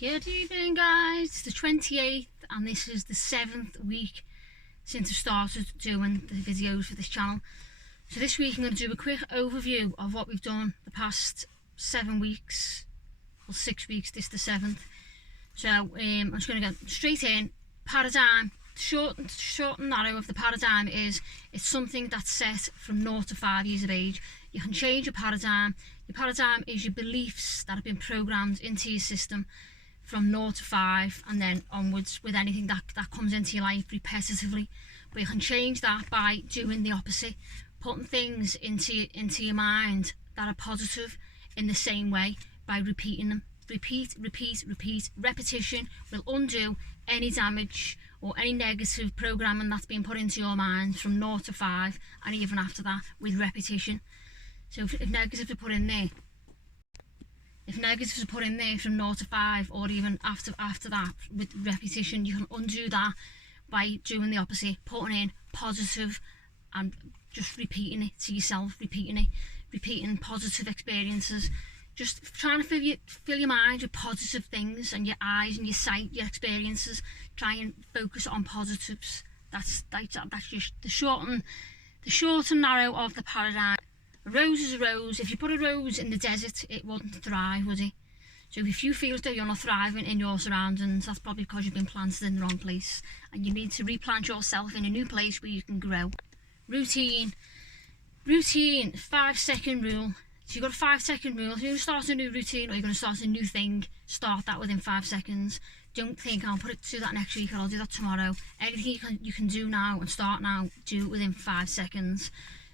Good evening, guys. It's the 28th and this is the 7th week since I started doing the videos for this channel. So this week I'm going to do a quick overview of what we've done the past 7 weeks, or 6 weeks, this is the 7th. So I'm just going to go straight in. Paradigm, short and narrow of the paradigm is it's something that's set from 0 to 5 years of age. You can change your paradigm. Your paradigm is your beliefs that have been programmed into your system from 0 to 5 and then onwards with anything that comes into your life repetitively. But you can change that by doing the opposite, putting things into your mind that are positive in the same way by repeating them. Repeat. Repetition will undo any damage or any negative programming that's been put into your mind from 0 to 5 and even after that with repetition. So if negatives are put in there, from 0 to 5 or even after that with repetition, you can undo that by doing the opposite, putting in positive and just repeating it to yourself, repeating positive experiences, just trying to fill your mind with positive things, and your eyes and your sight, your experiences, try and focus on positives. That's just the short and narrow of the paradigm. A rose is a rose. If you put a rose in the desert, it wouldn't thrive, would it? So if you feel as though you're not thriving in your surroundings, that's probably because you've been planted in the wrong place and you need to replant yourself in a new place where you can grow. Routine, 5-second rule. So you've got a 5-second rule. If you're going to start a new routine or you're going to start a new thing, start that within 5 seconds. Don't think I'll do that next week or I'll do that tomorrow. Anything you can do now and start now, do it within 5 seconds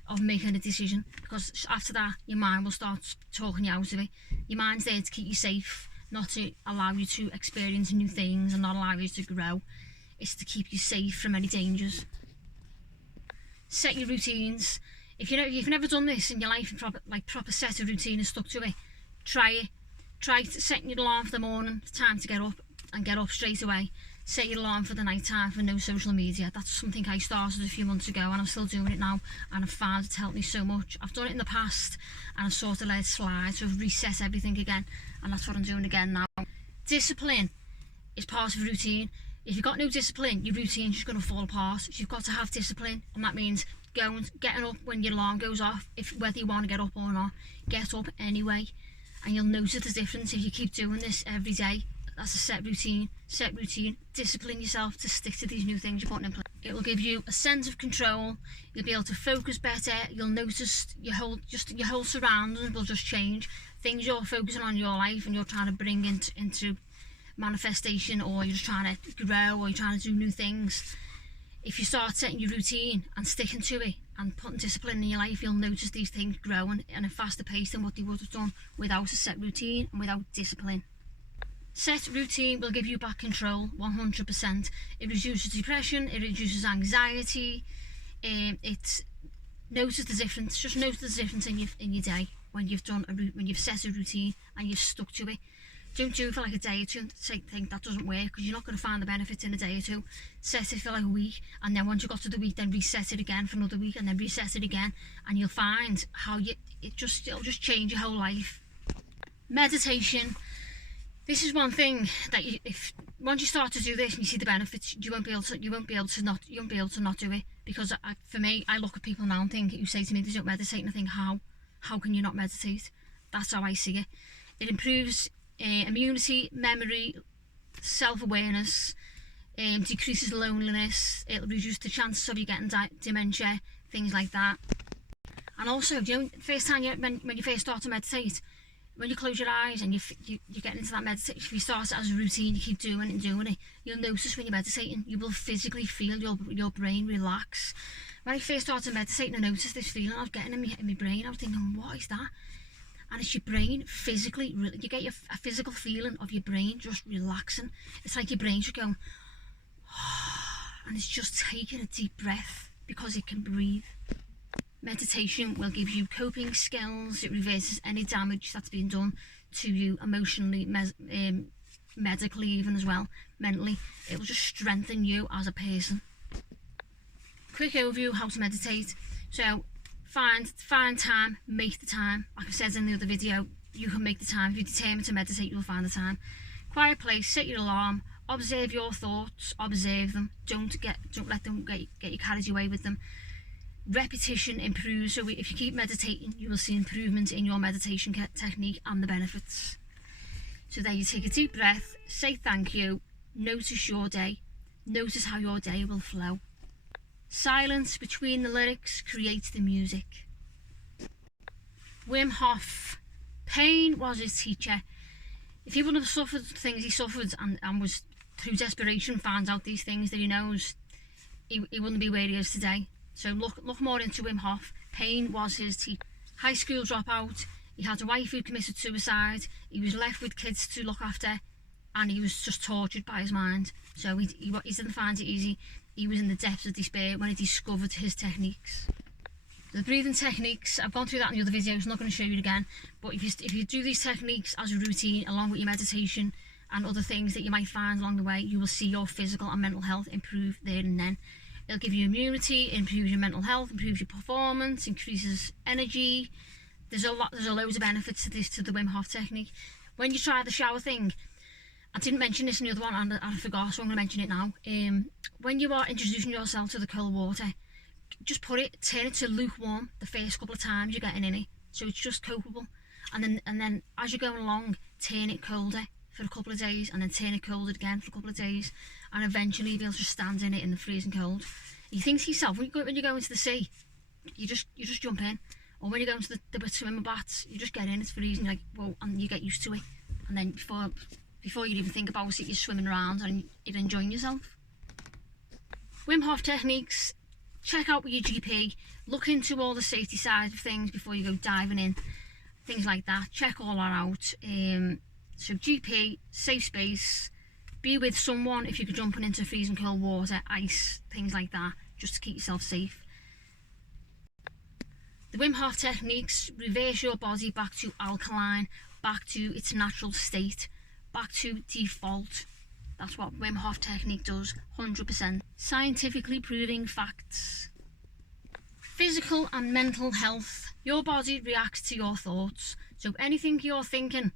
of making a decision, because after that your mind will start talking you out of it. Your mind's there to keep you safe, not to allow you to experience new things and not allow you to grow. It's to keep you safe from any dangers. Set your routines. If you've never done this in your life, proper set a routine and stuck to it, try it. Try setting your alarm for the morning, time to get up, and get up straight away. Set your alarm for the night time for no social media. That's something I started a few months ago and I'm still doing it now, and I've found it helped me so much. I've done it in the past and I've sort of let it slide, so I've reset everything again, and that's what I'm doing again now. Discipline is part of routine. If you've got no discipline, your routine's just going to fall apart. So you've got to have discipline, and that means getting up when your alarm goes off. Whether you want to get up or not, get up anyway, and you'll notice the difference if you keep doing this every day. That's a set routine. Discipline yourself to stick to these new things you're putting in place. It will give you a sense of control. You'll be able to focus better. You'll notice your whole surroundings will just change. Things you're focusing on in your life and you're trying to bring into manifestation, or you're just trying to grow, or you're trying to do new things. If you start setting your routine and sticking to it and putting discipline in your life, you'll notice these things growing at a faster pace than what they would have done without a set routine and without discipline. Set routine will give you back control 100%. It reduces depression, it reduces anxiety, it notices the difference. Just notice the difference in your day when you've set a routine and you've stuck to it. Don't do it for like a day or two and think that doesn't work, because you're not going to find the benefits in a day or two. Set it for like a week, and then once you got to the week, then reset it again for another week, and then reset it again, and you'll find how it'll just change your whole life. Meditation. This is one thing that once you start to do this and you see the benefits, you won't be able to not do it. Because for me, I look at people now and think, who say to me they don't meditate, and I think, how can you not meditate? That's how I see it. It improves immunity, memory, self-awareness, decreases loneliness. It'll reduce the chances of you getting dementia, things like that. And also, first time when you first start to meditate, when you close your eyes and you get into that meditation, if you start it as a routine, you keep doing it, you'll notice when you're meditating, you will physically feel your brain relax. When I first started meditating, I noticed this feeling I was getting in my brain. I was thinking, what is that? And it's your brain physically, you get a physical feeling of your brain just relaxing. It's like your brain's just going, and it's just taking a deep breath because it can breathe. Meditation will give you coping skills. It reverses any damage that's been done to you emotionally, medically even as well, mentally. It will just strengthen you as a person. Quick overview how to meditate. So find time, make the time. Like I said in the other video, you can make the time. If you're determined to meditate, you'll find the time. Quiet place, set your alarm, observe your thoughts, observe them. Don't let them get you carried away with them. Repetition improves, so if you keep meditating, you will see improvement in your meditation technique and the benefits. So there you take a deep breath, say thank you, notice your day, notice how your day will flow. Silence between the lyrics creates the music. Wim Hof, pain was his teacher. If he wouldn't have suffered things he suffered and was through desperation found out these things that he knows, he wouldn't be where he is today. So look more into Wim Hof. Pain was his teacher. High school dropout. He had a wife who committed suicide. He was left with kids to look after, and he was just tortured by his mind. So he didn't find it easy. He was in the depths of despair when he discovered his techniques. The breathing techniques, I've gone through that in the other videos, I'm not going to show you it again, but if you do these techniques as a routine along with your meditation and other things that you might find along the way, you will see your physical and mental health improve there and then. It'll give you immunity, improves your mental health, improves your performance, increases energy. There's a loads of benefits to the Wim Hof technique. When you try the shower thing, I didn't mention this in the other one and I forgot, so I'm going to mention it now. When you are introducing yourself to the cold water, just turn it to lukewarm the first couple of times you're getting in it, so it's just copable. And then as you're going along, turn it colder for a couple of days, and then turn it colder again for a couple of days, and eventually you'll be able to stand in it in the freezing cold. You think to yourself, when you go into the sea, you just jump in, or when you go into the swimming baths, you just get in, it's freezing, like, whoa, and you get used to it, and then before you even think about it, you're swimming around and you're enjoying yourself. Wim Hof techniques, check out with your GP, look into all the safety side of things before you go diving in, things like that, check all that out. So GP, safe space, be with someone if you're jumping into freezing cold water, ice, things like that, just to keep yourself safe. The Wim Hof techniques reverse your body back to alkaline, back to its natural state, back to default. That's what Wim Hof technique does, 100%. Scientifically proving facts. Physical and mental health. Your body reacts to your thoughts. So anything you're thinking,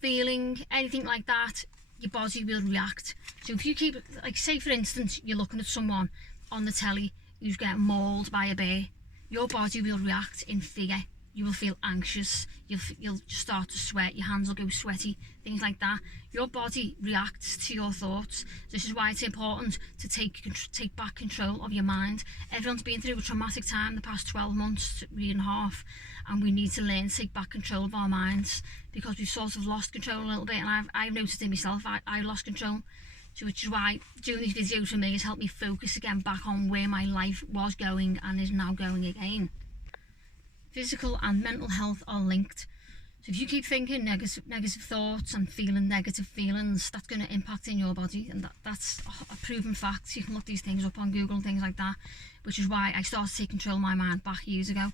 feeling, anything like that, your body will react. So if you keep, like, say for instance, you're looking at someone on the telly who's getting mauled by a bear, your body will react in fear. You will feel anxious, you'll just start to sweat, your hands will go sweaty, things like that. Your body reacts to your thoughts. This is why it's important to take back control of your mind. Everyone's been through a traumatic time the past 12 months, year and a half, and we need to learn to take back control of our minds, because we've sort of lost control a little bit, and I've noticed it myself, I lost control. So which is why doing these videos for me has helped me focus again back on where my life was going and is now going again. Physical and mental health are linked. So if you keep thinking negative thoughts and feeling negative feelings, that's going to impact in your body, and that's a proven fact. You can look these things up on Google and things like that, which is why I started to take control of my mind back years ago,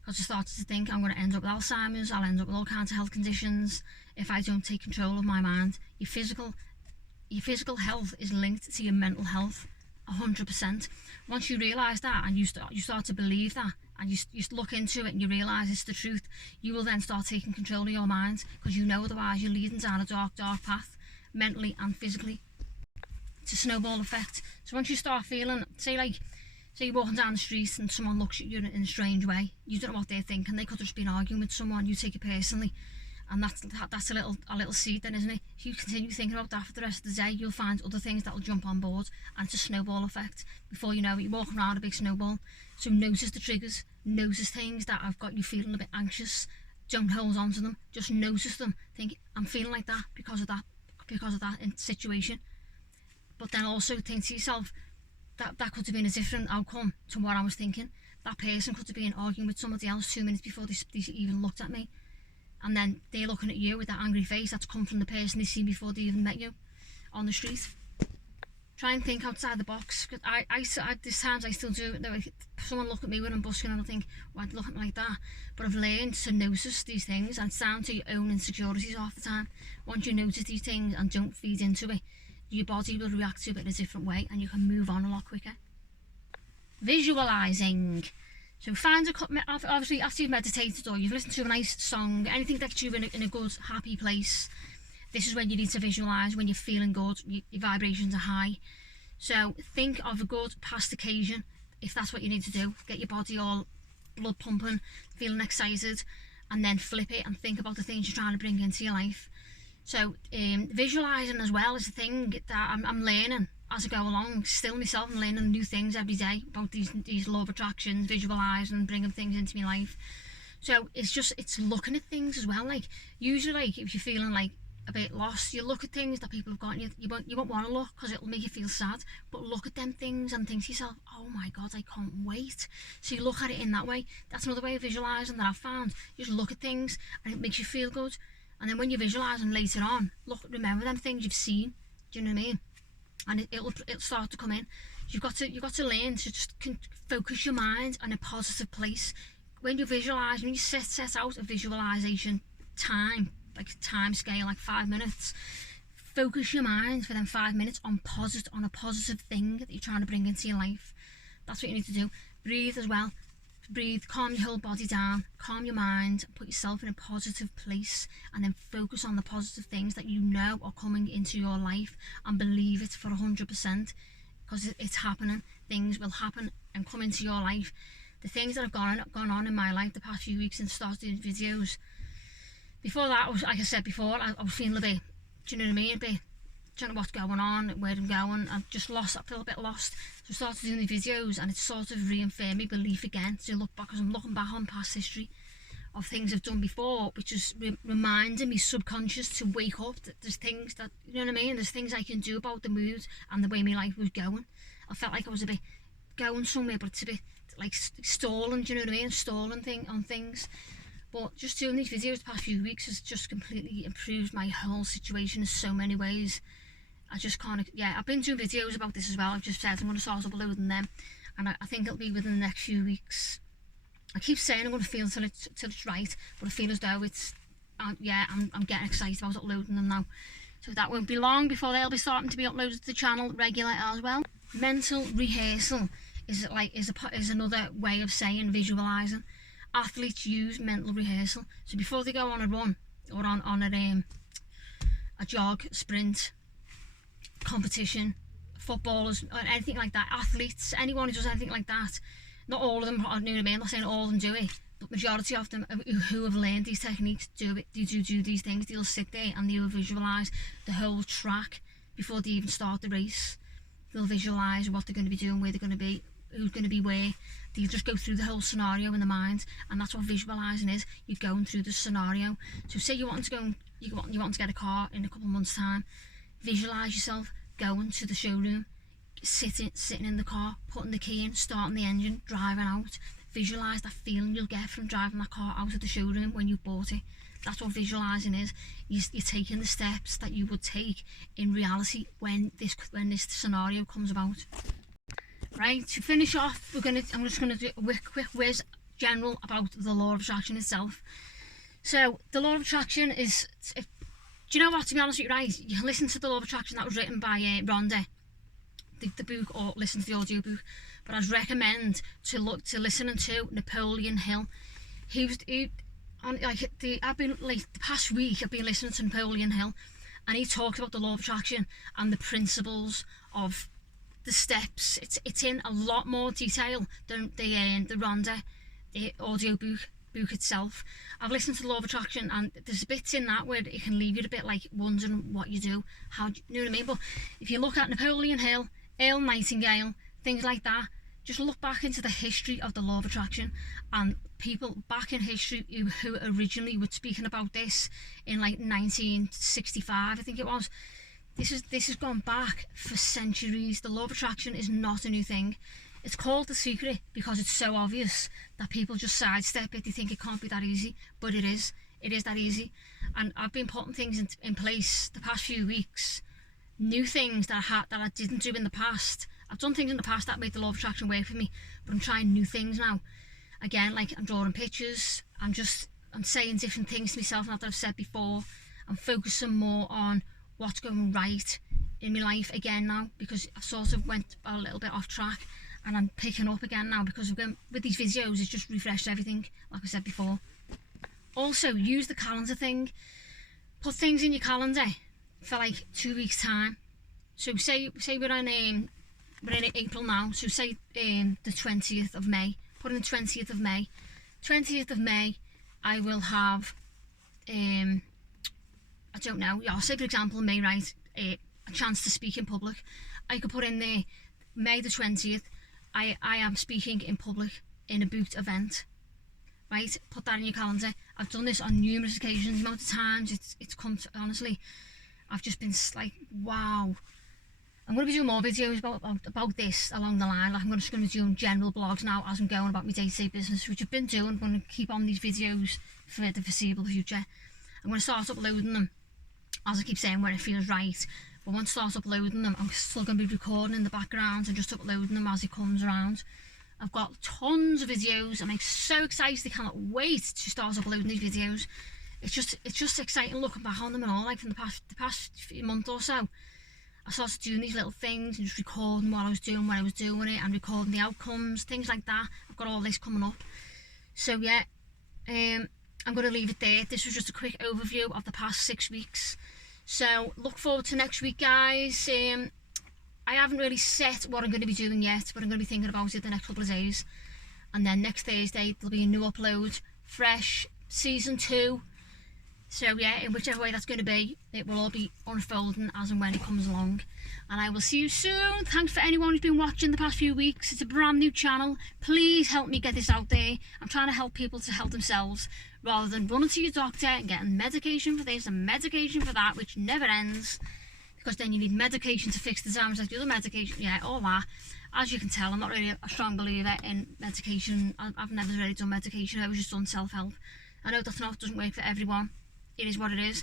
because I started to think I'm going to end up with Alzheimer's, I'll end up with all kinds of health conditions if I don't take control of my mind. Your physical health is linked to your mental health, 100%. Once you realise that and you start to believe that, and you look into it and you realise it's the truth, you will then start taking control of your mind, because you know otherwise you're leading down a dark path, mentally and physically. It's a snowball effect. So once you start feeling, say you're walking down the street and someone looks at you in a strange way, you don't know what they're thinking, they could have just been arguing with someone, you take it personally, and that's a little seed then, isn't it? If you continue thinking about that for the rest of the day, you'll find other things that will jump on board, and it's a snowball effect. Before you know it, you're walking around a big snowball. So notice the triggers, notice things that have got you feeling a bit anxious. Don't hold on to them, just notice them. Think, I'm feeling like that because of that situation. But then also think to yourself, that could have been a different outcome to what I was thinking. That person could have been arguing with somebody else 2 minutes before they even looked at me. And then they're looking at you with that angry face that's come from the person they've seen before they even met you on the street. Try and think outside the box. There's times I still do. Someone look at me when I'm busking and I think, why'd they look at me like that? But I've learned to notice these things, and it's down to your own insecurities half the time. Once you notice these things and don't feed into it, your body will react to it in a different way, and you can move on a lot quicker. Visualising. So find obviously after you've meditated or you've listened to a nice song, anything that gets you in a good, happy place, This is when you need to visualise when you're feeling good, your vibrations are high. So think of a good past occasion, if that's what you need to do. Get your body all blood pumping, feeling excited, and then flip it and think about the things you're trying to bring into your life. So visualising as well is a thing that I'm learning as I go along. Still myself, I'm learning new things every day about these law of attractions, visualising, bringing things into my life. So it's looking at things as well. Like usually, like if you're feeling like a bit lost, you look at things that people have got, and you won't want to look because it'll make you feel sad. But look at them things and think to yourself, oh my god, I can't wait. So you look at it in that way. That's another way of visualising that I've found. You just look at things and it makes you feel good. And then when you're visualising later on, remember them things you've seen. Do you know what I mean? And it'll start to come in. You've got to learn to just focus your mind on a positive place. When you visualise, when you set out a visualisation time, like a time scale, like 5 minutes, focus your mind for them 5 minutes on a positive thing that you're trying to bring into your life. That's what you need to do. Breathe as well. Breathe, calm your whole body down, calm your mind, put yourself in a positive place, and then focus on the positive things that you know are coming into your life, and believe it for 100%, because it's happening. Things will happen and come into your life. The things that have gone on in my life the past few weeks since starting videos. Before that, like I said before, I was feeling a bit, do you know what I mean? A bit, don't know what's going on, where I'm going. I feel a bit lost. So I started doing the videos, and it's sort of reaffirmed my belief again. So look back, because I'm looking back on past history of things I've done before, which is reminding me subconscious to wake up. That there's things that, you know what I mean? There's things I can do about the mood and the way my life was going. I felt like I was a bit going somewhere, but it's a bit like stalling, do you know what I mean? Stalling on things. But just doing these videos the past few weeks has just completely improved my whole situation in so many ways. I just kind of, I've been doing videos about this as well. I've just said I'm going to start uploading them, and I think it'll be within the next few weeks. I keep saying I'm going to feel till it's right, but I feel as though it's, I'm getting excited about uploading them now. So that won't be long before they'll be starting to be uploaded to the channel regular as well. Mental rehearsal is another way of saying visualising. Athletes use mental rehearsal. So before they go on a run or on a jog, sprint, competition, footballers, or anything like that, athletes, anyone who does anything like that, not all of them, you know what I mean? I'm not saying all of them do it, but majority of them who have learned these techniques do these things. They'll sit there and they'll visualise the whole track before they even start the race. They'll visualise what they're going to be doing, where they're going to be, who's going to be where. They'll just go through the whole scenario in the mind, and that's what visualising is. You're going through the scenario. So say you want to get a car in a couple of months' time. Visualise yourself going to the showroom, sitting in the car, putting the key in, starting the engine, driving out. Visualise that feeling you'll get from driving that car out of the showroom when you bought it. That's what visualising is. You're taking the steps that you would take in reality when this scenario comes about. Right, to finish off, I'm just gonna do a quick whiz general about the law of attraction itself. So the law of attraction is, do you know what, to be honest with you, right, you can listen to the law of attraction that was written by Rhonda, the book, or listen to the audio book, but I'd recommend to listening to Napoleon Hill. The past week I've been listening to Napoleon Hill, and he talks about the law of attraction and the principles of the steps. It's in a lot more detail than the Rhonda audio book itself. I've listened to the law of attraction, and there's bits in that where it can leave you a bit like wondering what you do, you know what I mean? But if you look at Napoleon Hill, Earl Nightingale, things like that, just look back into the history of the law of attraction, and people back in history who originally were speaking about this in like 1965, I think it was. This has gone back for centuries. The law of attraction is not a new thing. It's called The Secret because it's so obvious that people just sidestep it. They think it can't be that easy, but it is. It is that easy. And I've been putting things in place the past few weeks, new things that I didn't do in the past. I've done things in the past that made the law of attraction work for me, but I'm trying new things now. Again, like I'm drawing pictures. I'm saying different things to myself now that I've said before. I'm focusing more on what's going right in my life again now, because I sort of went a little bit off track, and I'm picking up again now because with these videos it's just refreshed everything, like I said before. Also, use the calendar thing. put things in your calendar for like 2 weeks time. So say we're in April now, so say the 20th of May, put in the 20th of May. 20th of May, I will have, I don't know, I'll say for example May, right, a chance to speak in public. I could put in there, May the 20th, I am speaking in public in a booked event. Right, put that in your calendar. I've done this on numerous occasions, the amount of times it's come to, honestly, I've just been like, wow. I'm going to be doing more videos about this along the line. Like I'm just going to be doing general blogs now as I'm going about my day-to-day business, which I've been doing. I'm going to keep on these videos for the foreseeable future. I'm going to start uploading them, as I keep saying, when it feels right. But once I start uploading them, I'm still going to be recording in the background and just uploading them as it comes around. I've got tons of videos. I'm so excited. I cannot wait to start uploading these videos. It's just exciting looking back on them and all. Like from the past month or so, I started doing these little things and just recording what I was doing when I was doing it and recording the outcomes, things like that. I've got all this coming up. So yeah, I'm going to leave it there. This was just a quick overview of the past 6 weeks. So look forward to next week, guys. I haven't really set what I'm going to be doing yet, but I'm going to be thinking about it the next couple of days. And then next Thursday, there'll be a new upload, fresh, season 2. So yeah, in whichever way that's going to be, it will all be unfolding as and when it comes along. And I will see you soon. Thanks for anyone who's been watching the past few weeks. It's a brand new channel. Please help me get this out there. I'm trying to help people to help themselves, rather than running to your doctor and getting medication for this and medication for that, which never ends. Because then you need medication to fix the damage, like the other medication, yeah, all that. As you can tell, I'm not really a strong believer in medication. I've never really done medication. I've just done self-help. I know that doesn't work for everyone. It is what it is.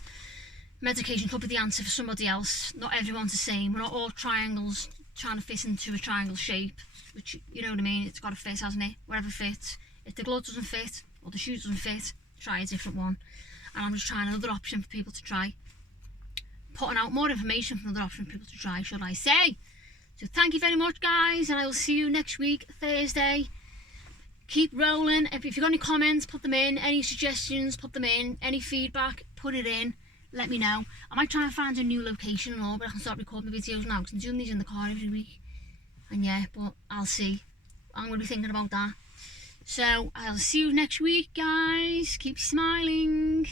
Medication could be the answer for somebody else. Not everyone's the same. We're not all triangles trying to fit into a triangle shape, which, you know what I mean, it's got to fit, hasn't it? Whatever fits. If the glove doesn't fit or the shoes doesn't fit, try a different one. And I'm just trying another option for people to try. Putting out more information for another option for people to try, should I say. So thank you very much, guys, and I will see you next week, Thursday. Keep rolling. If you've got any comments, put them in. Any suggestions, put them in. Any feedback, put it in. Let me know. I might try and find a new location and all, but I can start recording my videos now because I'm doing these in the car every week. And yeah, but I'll see. I'm going to be thinking about that. So I'll see you next week, guys. Keep smiling.